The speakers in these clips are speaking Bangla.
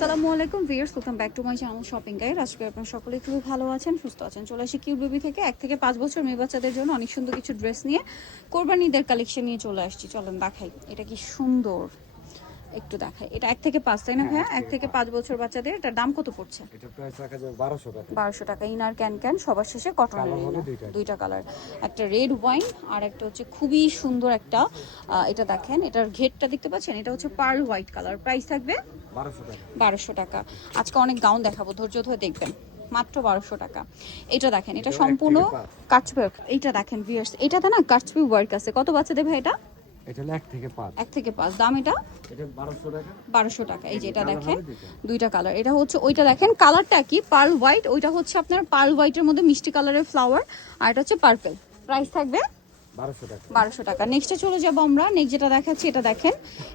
আসসালামু আলাইকুম viewers, welcome back to my channel shopping guide. আজকে আপনারা সকলেই খুবই ভালো আছেন, সুস্থ আছেন। চলে আসি কিউট বেবি থেকে 1 থেকে 5 বছর মেয়ে বাচ্চাদের জন্য অনেক সুন্দর কিছু ড্রেস নিয়ে কোরবানি ঈদের কালেকশন নিয়ে চলে আসছি। চলেন দেখাই এটা কি সুন্দর, একটু দেখাই। এটা 1 থেকে 5, তাই না ভাইয়া? 1 থেকে 5 বছর বাচ্চাদের। এটার দাম কত পড়ছে? এটা প্রাইস রাখা যাবে 1200 টাকা। 1200 টাকা। ইনার ক্যান সবার শেষে কটনের দুইটা কালার, একটা রেড ওয়াইন আর একটা হচ্ছে খুবই সুন্দর একটা এটা দেখেন, এটার ঘেরটা দেখতে পাচ্ছেন, এটা হচ্ছে পার্ল হোয়াইট কালার। প্রাইস থাকবে 1200 টাকা। 1200 টাকা। আজকে অনেক গাউন দেখাবো, ধৈর্য ধরে দেখবেন। মাত্র 1200 টাকা। এটা দেখেন, এটা সম্পূর্ণ কাটওয়ার্ক। এইটা দেখেন ভিউয়ার্স, এটাতে না কাটওয়ার্ক ওয়ার্ক আছে। কত বাচ্চা দেবে এটা? এটা হলো 1 থেকে 5। 1 থেকে 5। দাম এটা 1200 টাকা। 1200 টাকা। এই যে এটা দেখেন, দুইটা কালার। এটা হচ্ছে ওইটা দেখেন কালারটা কি পার্ল হোয়াইট, ওইটা হচ্ছে আপনার পার্ল হোয়াইটের মধ্যে মিষ্টি কালারের ফ্লাওয়ার, আর এটা হচ্ছে পার্পল। প্রাইস থাকবে 1200 টাকা। 1200 টাকা। নেক্সটে চলে যাব আমরা। নেক্সট যেটা দেখাচ্ছি, এটা দেখেন,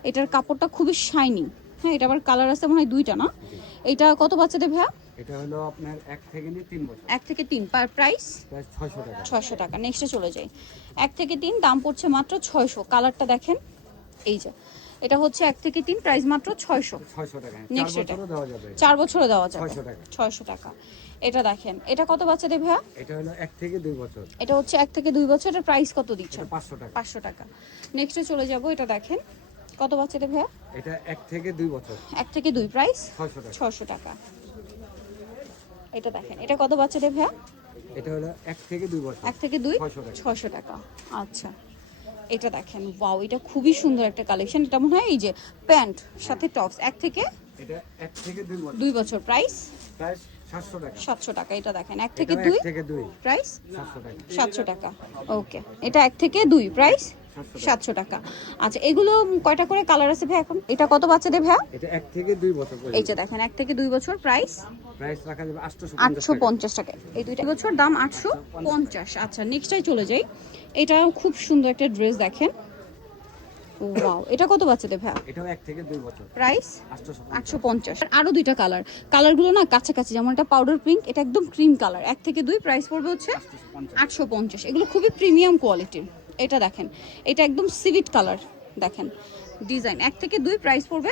এটার কাপড়টা খুবই শাইনি। হ্যাঁ, এটা আবার কালার আছে মনে হয় দুইটা, না? এটা কত বাচ্চা দেবে ভাইয়া? এটা হলো আপনার 1 থেকে নিয়ে 3 বছর। 1 থেকে 3। প্রাইস 600 টাকা। 600 টাকা। নেক্সটে চলে যাই। 1 থেকে 3 দাম পড়ছে মাত্র 600। কালারটা দেখেন, এই যে এটা হচ্ছে 1 থেকে 3, প্রাইস মাত্র 600 টাকা। নেক্সট এটা দেওয়া যাবে। 4 বছরও দেওয়া যাবে। 600 টাকা। 600 টাকা। এটা দেখেন, এটা কত বাচ্চা দেবে ভাইয়া? এটা হলো 1 থেকে 2 বছর। এটা হচ্ছে 1 থেকে 2 বছর। এর প্রাইস কত দিচ্ছেন? 500 টাকা। 500 টাকা। নেক্সটে চলে যাব। এটা দেখেন, কত বাচ্চা দেবে ভাইয়া? এটা 1 থেকে 2 বছর। 1 থেকে 2, প্রাইস 600 টাকা। 600 টাকা। এটা দেখেন, এটা কত বাচ্চা দেবে ভাইয়া? এটা হলো 1 থেকে 2 বছর। 1 থেকে 2, 600 টাকা। 600 টাকা। আচ্ছা, এটা দেখেন, ওয়াও, এটা খুবই সুন্দর একটা কালেকশন। এটা মনে হয় এই যে প্যান্ট সাথে টপস। 1 থেকে এটা 1 থেকে 2 বছর। 2 বছর। প্রাইস 700 টাকা। 700 টাকা। এটা দেখেন, 1 থেকে 2, 1 থেকে 2 প্রাইস 700 টাকা। 700 টাকা। ওকে, এটা 1 থেকে 2, প্রাইস 700 টাকা। আচ্ছা, এগুলো কয়টা করে কালার আছে ভাই এখন? এটা কত বাচ্চা দেবে ভাই? এটা 1 থেকে 2 বছর পর্যন্ত। এই যে দেখেন, 1 থেকে 2 বছর। প্রাইস রাখা যাবে 850 টাকা। এই দুইটা বছর দাম 850। আচ্ছা, নেক্সটটাই চলে যাই। এটা খুব সুন্দর একটা ড্রেস দেখেন, ওয়াও। এটা কত বাচ্চা দেবে ভাই? এটাও 1 থেকে 2 বছর। প্রাইস 850। আরো দুইটা কালার, কালারগুলো না কাছাকাছি। যেমন এটা পাউডার পিঙ্ক, এটা একদম ক্রিম কালার। 1 থেকে 2, প্রাইস পড়বে হচ্ছে 850। এগুলো খুবই প্রিমিয়াম কোয়ালিটির। এটা দেখেন, এটা একদম সিভিট কালার দেখেন, ডিজাইন। 1 থেকে 2, প্রাইস পড়বে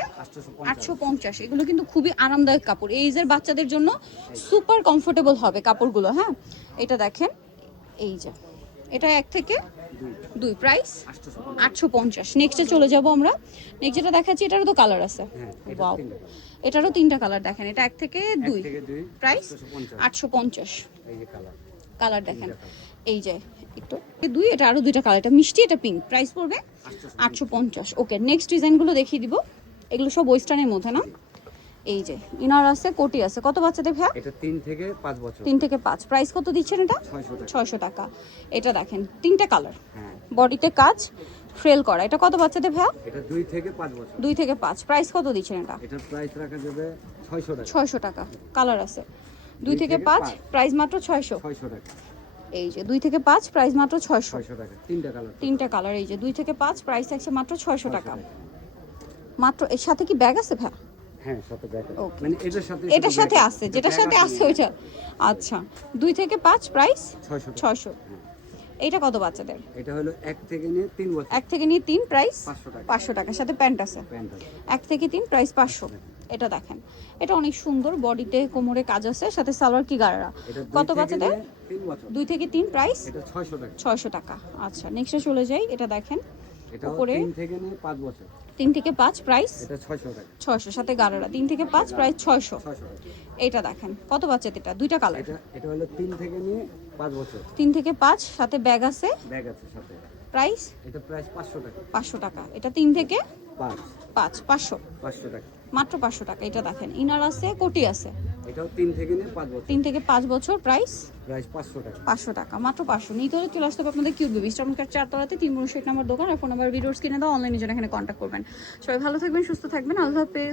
850। এগুলো কিন্তু খুবই আরামদায়ক কাপড়, এই এজের বাচ্চাদের জন্য সুপার কমফোর্টেবল হবে কাপড়গুলো। হ্যাঁ, এটা দেখেন, এই যে এটা 1 থেকে 2, প্রাইস 850। নেক্সটে চলে যাব আমরা। নেক্সট যেটা দেখাচ্ছি, এটারও তো কালার আছে। ওয়াও, এটারও 3টা কালার দেখেন। এটা 1 থেকে 2, প্রাইস 850। এই যে কালার, কালার দেখেন, এই যে একটু 2, এটা আরো দুইটা কালার, এটা মিষ্টি, এটা পিঙ্ক। প্রাইস পড়বে 850। ওকে, নেক্সট ডিজাইনগুলো দেখিয়ে দিব। এগুলো সব ওয়েস্টার্নের মধ্যে, না? এই যে ইনার আছে, কোটি আছে। কত বাচ্চাদের ভাই? এটা 3 থেকে 5 বছর। 3 থেকে 5। প্রাইস কত দিচ্ছেন এটা? 600 টাকা। এটা দেখেন, 3টা কালার, বডিতে কাজ, ফ্রেল করা। এটা কত বাচ্চাদের ভাই? এটা 2 থেকে 5 বছর। 2 থেকে 5। প্রাইস কত দিচ্ছেন এটা? এটার প্রাইস রাখা যাবে 600 টাকা। 600 টাকা। কালার আছে 2 থেকে 5, প্রাইস মাত্র 600 টাকা। এই যে 2 থেকে 5, প্রাইস মাত্র 600 টাকা। 3টা কালার। 3টা কালার। এই যে 2 থেকে 5, প্রাইস থাকছে মাত্র 600 টাকা। মাত্র। এর সাথে কি ব্যাগ আছে ভাই? হ্যাঁ, সাথে ব্যাগ আছে। ওকে, মানে এটার সাথে আছে, যেটার সাথে আছে ওইটা। আচ্ছা, 2 থেকে 5, প্রাইস 600। এইটা কত বাচ্চাদের? এটা হলো 1 থেকে নিয়ে 3 বছর। 1 থেকে নিয়ে 3, প্রাইস 500 টাকা। 500 টাকা। সাথে প্যান্ট আছে। 1 থেকে 3, প্রাইস 500। এটা দেখেন, এটা অনেক সুন্দর, বডিতে কোমরে কাজ আছে, সাথে সালোয়ার কি গাড়া। কত বাচ্চাদের? 3 বছর। 2 থেকে 3, প্রাইস এটা 600 টাকা। 600 টাকা। আচ্ছা, নেক্সটে চলে যাই। এটা দেখেন, এটা উপরে 3 থেকে নিয়ে 5 বছর। 3 থেকে 5, প্রাইস এটা 600 টাকা। 600, সাথে গাড়ারা। 3 থেকে 5, প্রাইস 600। 600 টাকা। এটা দেখেন, কত বাচ্চাদের? এটা দুইটা কালার। এটা হলো 3 থেকে নিয়ে 5 বছর। 3 থেকে 5, সাথে ব্যাগ আছে। ব্যাগ আছে সাথে। প্রাইস এটা প্রাইস 500 টাকা। 500 টাকা। এটা 3 থেকে 5 500, 500 টাকা। মাত্র 500 টাকা। এটা দেখেন, ইনার আছে, কোটি আছে। এটাও 3 থেকে নিয়ে 5 বছর। 3 থেকে 5 বছর, প্রাইস 500 টাকা। 500 টাকা, মাত্র 500। নিতে হলে চলে আসতে হবে আপনাদের কিউট বেবি স্টামকার 4 তলাতে 3 নম্বর দোকান। আর ফোন নাম্বার ভিডিওস কিনে দাও, অনলাইনে জন্য এখানে কন্ট্যাক্ট করবেন। সবাই ভালো থাকবেন, সুস্থ থাকবেন। আল্লাহ হাফেজ।